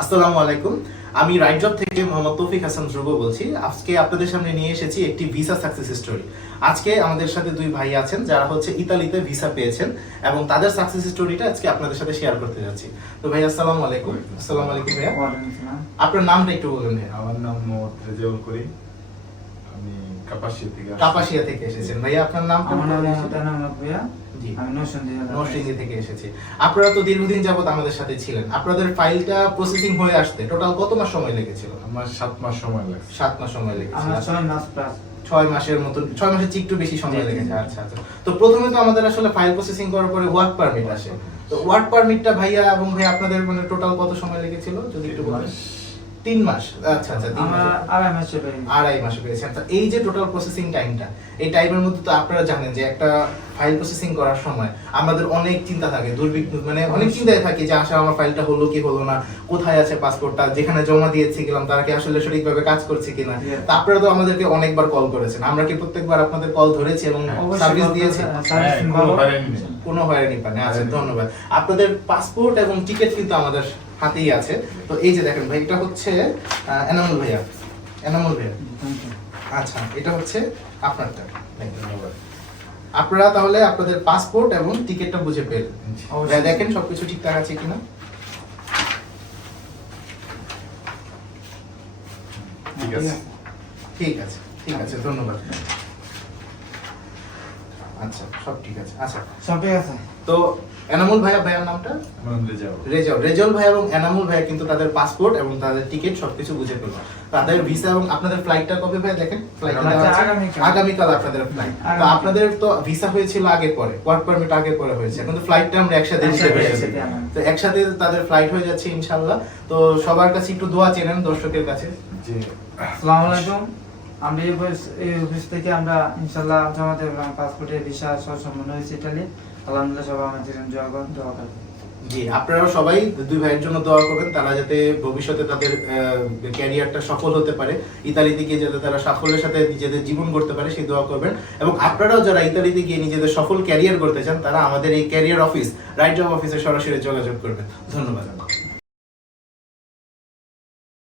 আসসালামু আলাইকুম। আমি রাইট জব থেকে মোহাম্মদ তৌফিক হাসান ধ্রুব বলছি। আজকে আপনাদের সামনে নিয়ে এসেছি একটি ভিসা সাকসেস স্টোরি। আজকে আমাদের সাথে দুই ভাই আছেন যারা হচ্ছে ইতালিতে ভিসা পেয়েছেন এবং তাদের সাকসেস স্টোরিটা আজকে আপনাদের সাথে শেয়ার করতে যাচ্ছি। তো ভাই আসসালামু আলাইকুম। আসসালামু আলাইকুম ভাইয়া। আপনার নামটা একটু বলবেন ভাইয়া। আমার নাম মোহাম্মদ রেজাউল করিম। আমি কাপাসিয়া থেকে এসেছেন। ভাইয়া আপনার নামটা? আমার নাম মোহাম্মদ আনামত ভাইয়া। জি, আমি নরসিংদী থেকে এসেছি। আপনারা তো দীর্ঘদিন যাবত আমাদের সাথে ছিলেন। আপনাদের ফাইলটা প্রসেসিং হয়ে আসতে টোটাল কত মাস সময় লেগেছিল? আমার 7 মাস সময় লাগছে। 7 মাস সময় লেগেছে। আমার 6 মাস প্লাস। 6 মাসের মতো, 6 মাসের চেয়ে একটু বেশি সময় লেগেছে। আচ্ছা আচ্ছা। তো প্রথমে তো আমাদের আসলে ফাইল প্রসেসিং করার পরে ওয়ার্ক পারমিট আসে। তো ওয়ার্ক পারমিটটা ভাইয়া এবং ভাই আপনাদের মানে টোটাল কত সময় লেগেছিল যদি একটু বলেন? 3 মাস। আচ্ছা আচ্ছা, 3 মাস। আমার 2.5 মাসে পেয়েছি। 2.5 মাসে পেয়েছেন। তো এই যে টোটাল প্রসেসিং টাইমটা, এই টাইমের মধ্যে তো আপনারা জানেন যে একটা ফাইল প্রসেসিং করার সময় আমাদের অনেক চিন্তা থাকে, দুর্বিঘ্ন মানে অনেক চিন্তায় থাকে যে আসলে আমার ফাইলটা হলো কি হলো না, কোথায় আছে পাসপোর্টটা, যেখানে জমা দিয়েছি গেলাম তারা কি আসলে সঠিকভাবে কাজ করছে কিনা। তো আপনারা তো আমাদেরকে অনেকবার কল করেছেন, আমরা কি প্রত্যেকবার আপনাদের কল ধরেছি এবং সার্ভিস দিয়েছি? কোনো হয়রানি পান? আচ্ছা, ধন্যবাদ। আপনাদের পাসপোর্ট এবং টিকিট কিন্তু আমাদের হাতেই আছে। তো এই যে দেখেন ভাই, এটা হচ্ছে এনামুল ভাইয়া। এনামুল ভাইয়া, আচ্ছা, এটা হচ্ছে আপনারটা। ধন্যবাদ। আপনারা তাহলে আপনাদের পাসপোর্ট এবং টিকিটটা বুঝে পেলেন। অবশ্যই। দেখেন সবকিছু ঠিকঠাক আছে কিনা। ঠিক আছে। ঠিক আছে, ঠিক আছে, ধন্যবাদ। আচ্ছা, সব ঠিক আছে। আচ্ছা, সব ঠিক আছে। তো এনামুল ভাইয়া, ভাইয়ার নামটা? আমার নাম রেজাউল। রেজাউল ভাই এবং এনামুল ভাই কিন্তু তাদের পাসপোর্ট এবং তাদের টিকিট সবকিছু বুঝে পেল। তাদের ভিসা এবং আপনাদের ফ্লাইটটা কবে ভাই দেখেন? আগামীকাল আপনাদের ফ্লাইট। তো আপনাদের তো ভিসা হয়েছিল আগে পরে, ওয়ার্ক পারমিট আগে পরে হয়েছে, কিন্তু ফ্লাইটটা আমরা একসাথে দিতে পেরেছি। তো একসাথে তাদের ফ্লাইট হয়ে যাচ্ছে ইনশাআল্লাহ। তো সবার কাছে একটু দোয়া চেনেন, দর্শকের কাছে। জি, আসসালামু আলাইকুম। আমরা এই অফিস থেকে আমরা ইনশাআল্লাহ জমা দেব, পাসপোর্টের ভিসা সব সম্পূর্ণ হয়েছে ইতালি। আলহামদুলিল্লাহ, সবাই আমাদের জন্য দোয়া করবেন। জি, আপনারাও সবাই দুই ভাইয়ের জন্য দোয়া করবেন, তারা যাতে ভবিষ্যতে তাদের ক্যারিয়ারটা সফল হতে পারে, ইতালিতে গিয়ে যাতে তারা সাফল্যের সাথে নিজেদের জীবন গড়তে পারে সেই দোয়া করবেন। এবং আপনারাও যারা ইতালিতে গিয়ে নিজেদের সফল ক্যারিয়ার করতে চান, তারা আমাদের এই ক্যারিয়ার অফিস, রাইট জব অফিসে সরাসরি যোগাযোগ করবেন। ধন্যবাদ।